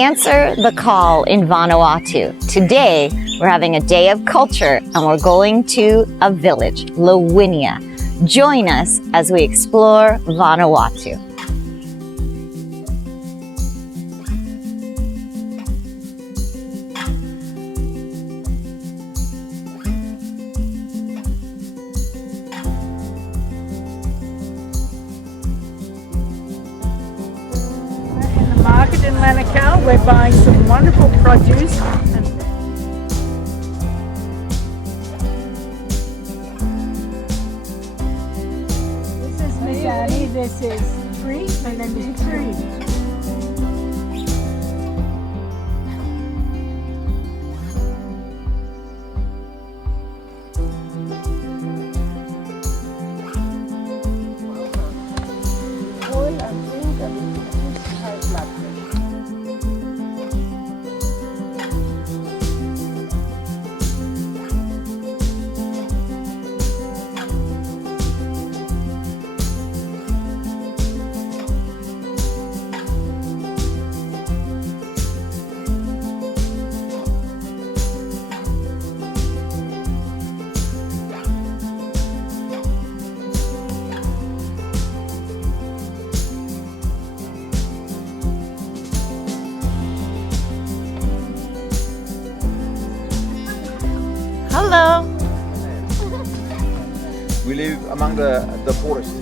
answer the call in Vanuatu. Today, we're having a day of culture and we're going to a village, Lowinio. Join us as we explore Vanuatu. Market in Manukau. We're buying some wonderful produce. This is Miss Annie. This is Tree. My name is Tree. Hello. We live among the forest.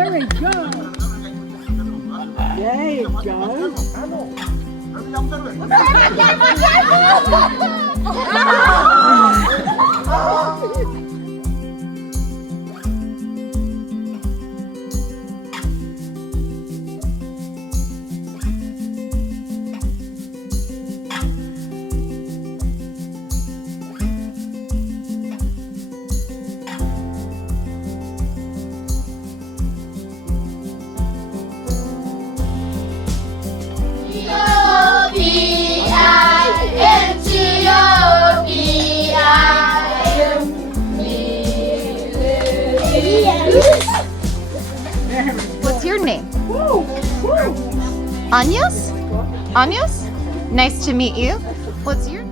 Very good. There you go. What's your name? Anyos? Anyos? Nice to meet you. What's your name?